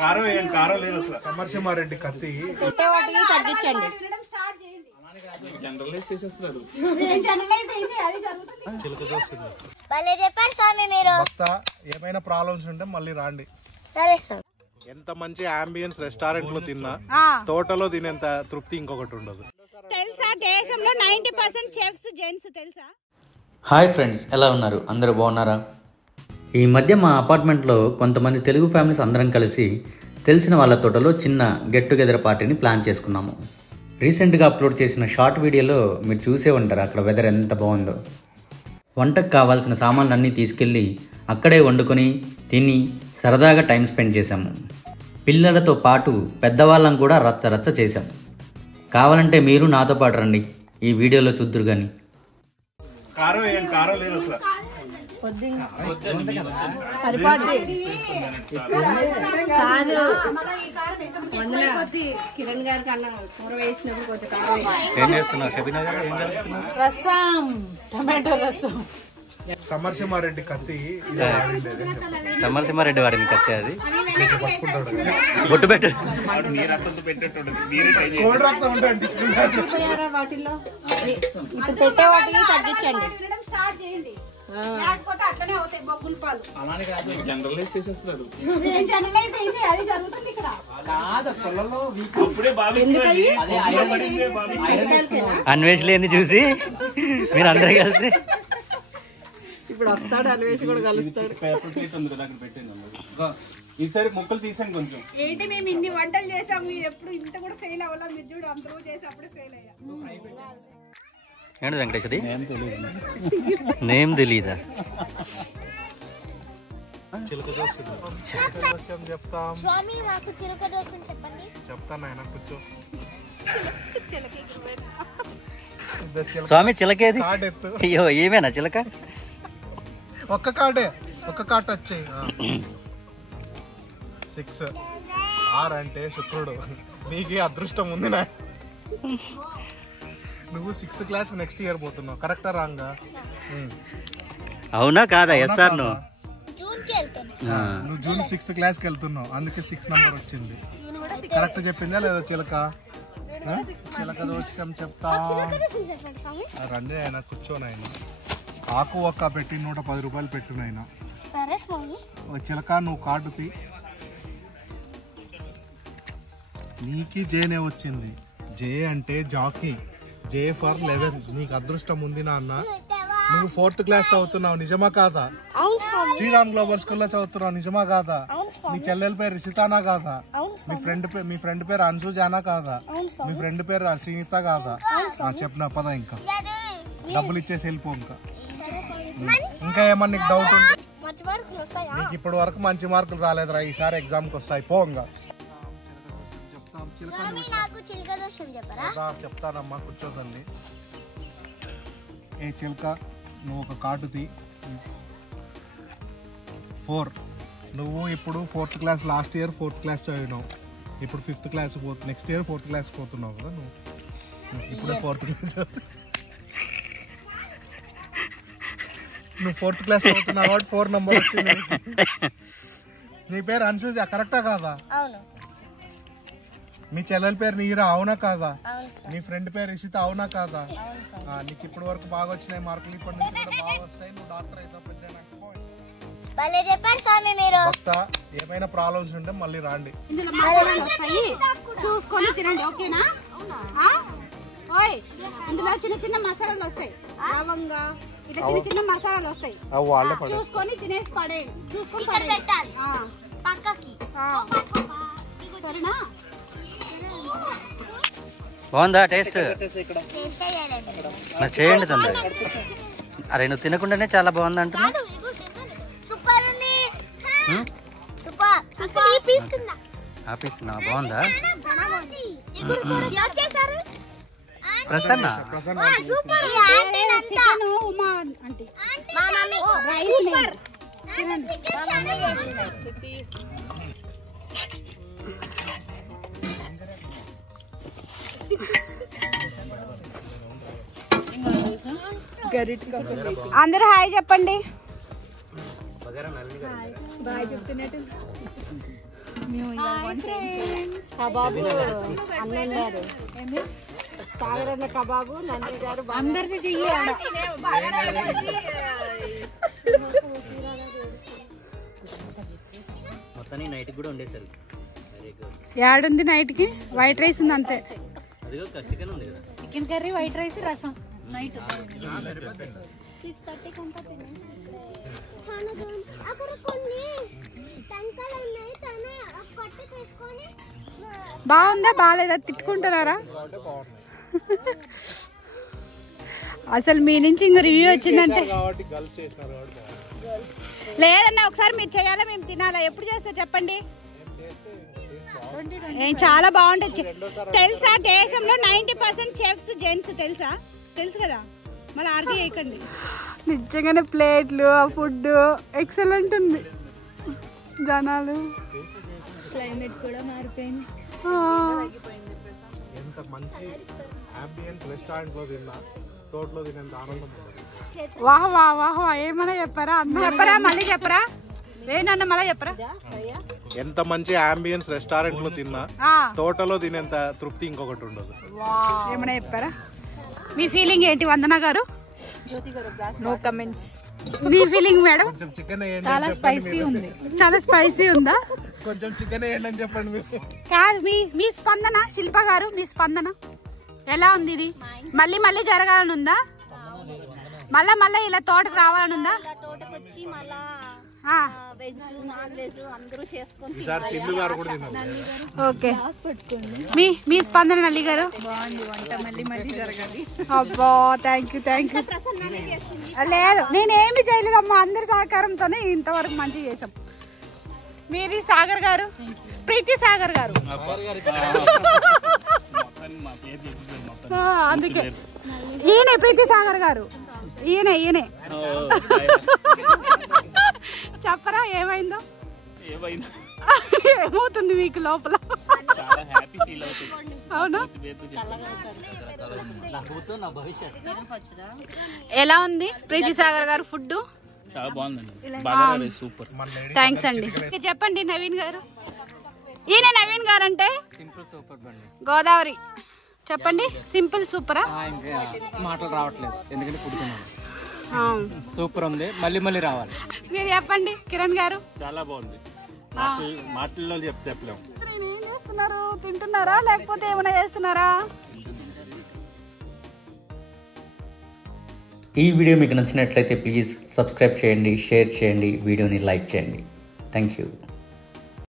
కారం వేయండి, కారం లేదు అసలు. సమర్సింహారెడ్డి కత్తి పెట్టేవాటిని తగ్గించండి. ఏమైనా ప్రాబ్లమ్స్ ఉంటే మళ్ళీ రాండి. ఎంత మంచి అంబియన్స్ రెస్టారెంట్ లో తిన్నా తోటలో తినేంత తృప్తి ఇంకొకటి ఉండదు తెలుసా. దేశంలో 90% చెఫ్స్ జెంట్స్ తెలుసా. హాయ్ ఫ్రెండ్స్, ఎలా ఉన్నారు? అందరూ బాగున్నారా? ఈ మధ్య మా అపార్ట్మెంట్లో కొంతమంది తెలుగు ఫ్యామిలీస్ అందరం కలిసి తెలిసిన వాళ్ళ తోటలో చిన్న గెట్ టుగెదర్ పార్టీని ప్లాన్ చేసుకున్నాము. రీసెంట్గా అప్లోడ్ చేసిన షార్ట్ వీడియోలో మీరు చూసే ఉంటారు అక్కడ వెదర్ ఎంత బాగుందో. వంటకు కావాల్సిన సామాన్లు అన్నీ తీసుకెళ్ళి అక్కడే వండుకొని తిని సరదాగా టైం స్పెండ్ చేశాము. పిల్లలతో పాటు పెద్దవాళ్ళం కూడా రచ్చ రచ్చ చేశాం. కావాలంటే మీరు నాతో పాటు రండి, ఈ వీడియోలో చూద్దురు కానీ. కారం వేయండి, కారం లేదు అసలు. కాదు కిరణ్ గారికి అన్న కూర వేసినప్పుడు కొంచెం ఏం చేస్తున్నారు? రసం, టమాటో రసం. సమర్సింహారెడ్డి కత్తి సమర్సింహారెడ్డి వాడిని కత్తి అది బొట్టు పెట్టు. వాటిల్లో ఇప్పుడు పెట్టేవాటిని తగ్గించండి. అన్వేషలేని చూసి మీరు అందరూ కలిసి ఇప్పుడు వస్తాడు, అన్వేష్ కూడా కలుస్తాడు. ఈసారి ముక్కలు తీసాను కొంచెం. ఏంటి మేము ఇన్ని వంటలు చేసాము, ఎప్పుడు ఇంత కూడా ఫెయిల్ అవ్వాలా? మీరు చూడు, అందరూ చేసి అప్పుడే ఫెయిల్ అయ్యా. ఏంటి వెంకటేశ్వరి నేమ్ తెలీదా? చెప్తాను ఆయన, కూర్చో. స్వామి చిలకేది? అయ్యో ఏమేనా చిలక? ఒక్క కార్డ్ వచ్చాయి. 6 6 అంటే శుక్రుడు. నీకు అదృష్టం ఉంది నా. నువ్వు 6th క్లాస్ నెక్స్ట్ ఇయర్ పోతున్నావు. కరెక్టా రాంగా? అవునా కాదా? Yes sir. నువ్వు జూన్ 6th క్లాస్కి వెళ్తున్నావు, అందుకే 6 నెంబర్ వచ్చింది. కరెక్ట్ చెప్పిందా లేదా చిలక? చిలక దోషం చెప్తా రండి. ఆయన కూర్చోని ఆయన ఆకు ఒక్క పెట్టి 110 రూపాయలు పెట్టిన ఆయన. చిలక నువ్వు కార్డు తీ. నీకి జేనే వచ్చింది. జే అంటే జాకీ, జే ఫర్ 11. నీకు అదృష్టం ఉంది నాన్న. నువ్వు 4th క్లాస్ చదువుతున్నావు, నిజమా కాదా? శ్రీరామ్ గ్లోబల్ స్కూల్లో చదువుతున్నావు, నిజమా కాదా? మీ చెల్లెల పేరు రిషితానా కాదా? మీ ఫ్రెండ్ పేరు అన్సుజానా కాదా? మీ ఫ్రెండ్ పేరు శ్రీనిత కాదా? చెప్పిన పద. ఇంకా డబ్బులు ఇచ్చేసి వెళ్ళిపో. ఇంకా ఏమన్నా నీకు డౌట్ ఉంది? నీకు ఇప్పటి వరకు మంచి మార్కులు రాలేదురా, ఈసారి ఎగ్జామ్కి వస్తాయి. పో. ఇంకా చెప్తానమ్మా, కూర్చోదండి. ఏ చిలక నువ్వు ఒక కార్డు తీ. 4. నువ్వు ఇప్పుడు 4th class, last year 4th class చదివినావు. ఇప్పుడు 5th class next year 4th class పోతున్నావు కదా నువ్వు. ఇప్పుడే 4th క్లాస్ నువ్వు 4th క్లాస్ చదువుతున్నావు కాబట్టి 4 నెంబర్ వచ్చింది. నీ పేరు అన్సూజ, కరెక్టా కాదా? మీ చెల్లెల పేరు నీరా, అవునా కాదా? నీ ఫ్రెండ్ పేరు రిషిత, అవునా కాదా? నీకు ఇప్పటి వరకు బాగా వచ్చినాయి మార్కులు, ఇప్పటి నుంచి కూడా బాగా వస్తాయి. నువ్వు డాక్టర్ అయితే ఏమైనా ప్రాబ్లమ్స్ ఉంటే మళ్ళీ రాండి. చూసుకొని తినండి, ఓకేనా? ఓయ్, ఇందులో చిన్న చిన్న మసాలాలు వస్తాయి, లవంగా ఇట్లా చిన్న చిన్న మసాలాలు వస్తాయి. చూసుకొని తినేసి పడేయండి. చూసుకొని సరేనా? బాగుందా టేస్ట్? చేయండి తొందరగా. అరే నువ్వు తినకుండానే చాలా బాగుంది అంటున్నా. ఆపిస్తున్నా? బాగుందా ప్రసన్న? అందరూ హాయ్ చెప్పండి. బాయ్ చెప్తున్నట్టు కబాబు అన్నారు సాగర్ అన్న కబాబు నంది గారు అందరినీ మొత్తానికి నైట్ కూడా ఉండేసారు. యాడుంది నైట్ కి? వైట్ రైస్ ఉంది అంతే. అదిగో చికెన్ ఉంది కదా, చికెన్ కర్రీ, వైట్ రైస్, రసం. నైట్ 6:30 కంతా అక్కడ కొన్ని టంకాలు ఉన్నాయి తనే కొట్టి తీసుకొని. బాగుందా బాగాలేదా తిట్టుకుంటున్నారా? అసలు మీ నుంచి ఇంక రివ్యూ వచ్చిందంటే లేదన్నా ఒకసారి మీరు చేయాలా మేము తినాలా? ఎప్పుడు చేస్తారు చెప్పండి. చాలా బాగుంటుంది తెలుసా? దేశంలో 90% చెఫ్స్ జెంట్స్ తెలుసా? తెలుసు కదా, మళ్ళీ ఆర్గ్యూ చేయకండి. నిజంగానే ప్లేట్లు, ఆ ఫుడ్ ఎక్సలెంట్ ఉంది. జనాలు, క్లైమేట్ కూడా మారిపోయింది. ఎంత మంచి అంబియన్స్ రెస్టారెంట్ లో తిన్నా తోటలో తినేంత ఆనందం. వాహ్ వాహ్ వాహ్ వాహ్. ఏమన్నా చెప్పరా అన్న? చెప్పరా మళ్ళీ చెప్పరా? ఏనన్నా మళ్ళీ చెప్పరా? ఎంత మంచి అంబియన్స్ రెస్టారెంట్ లో తిన్నా తోటలో తినేంత తృప్తి ఇంకొకటి ఉండదు. ఏమన్నా చెప్పారా? మీ ఫీలింగ్ ఏంటి వందన గారు? No comments. మీ ఫీలింగ్ మేడం? కొంచెం చికెన్ చాలా స్పైసీ ఉంది. చాలా స్పైసీ ఉందా? కొంచెం చికెన్ వేయండి అని చెప్పండి మీరు. కాదు, మీ స్పందన శిల్ప గారు, మీ స్పందన ఎలా ఉంది? ఇది మళ్ళీ మళ్ళీ జరగాలని ఉందా? మళ్ళా ఇలా తోటకు రావాలని ఉందా? తోటకు వచ్చి మళ్ళా వెజ్ నాన్ వెజ్ అందరూ చేసుకొని ఈసారి సిల్లు గారు కూడా తిన్నారు. ఓకే, మీ స్పందన నల్లి గారు? అబ్బా థ్యాంక్ యూ. లేదు నేనేమి చేయలేదమ్మా, అందరి సహకారంతోనే ఇంతవరకు మంచిగా చేసాం. మీది సాగర్ గారు, ప్రీతి సాగర్ గారు. అందుకే ఈయనే ప్రీతి సాగర్ గారు, ఈయనే. చెప్పరా ఏమైందో? ఏమవుతుంది మీకు లోపల? అవునా? ఎలా ఉంది ప్రీతి సాగర్ గారు ఫుడ్? చాలా బాగుందండి, సూపర్. థ్యాంక్స్ అండి. చెప్పండి నవీన్ గారు. ఈయన నవీన్ గారు అంటే సింపుల్ సూపర్ బండి గోదావరి. చెప్పండి సింపుల్ సూపరా? మాటలు రావట్లేదు ఎందుకంటే పుడుతున్నాను. సూపర్ ఉంది, మళ్ళీ మళ్ళీ రావాలి. మీరు చెప్పండి కిరణ్ గారు. చాలా బాగుంది, మాటల్లో చెప్పలేము. ఏం చేస్తున్నారు? తింటున్నారా లేకపోతే ఏమైనా చేస్తున్నారా? ఈ వీడియో మీకు నచ్చినట్లయితే ప్లీజ్ సబ్స్క్రైబ్ చేయండి, షేర్ చేయండి, వీడియోని లైక్ చేయండి. Thank you.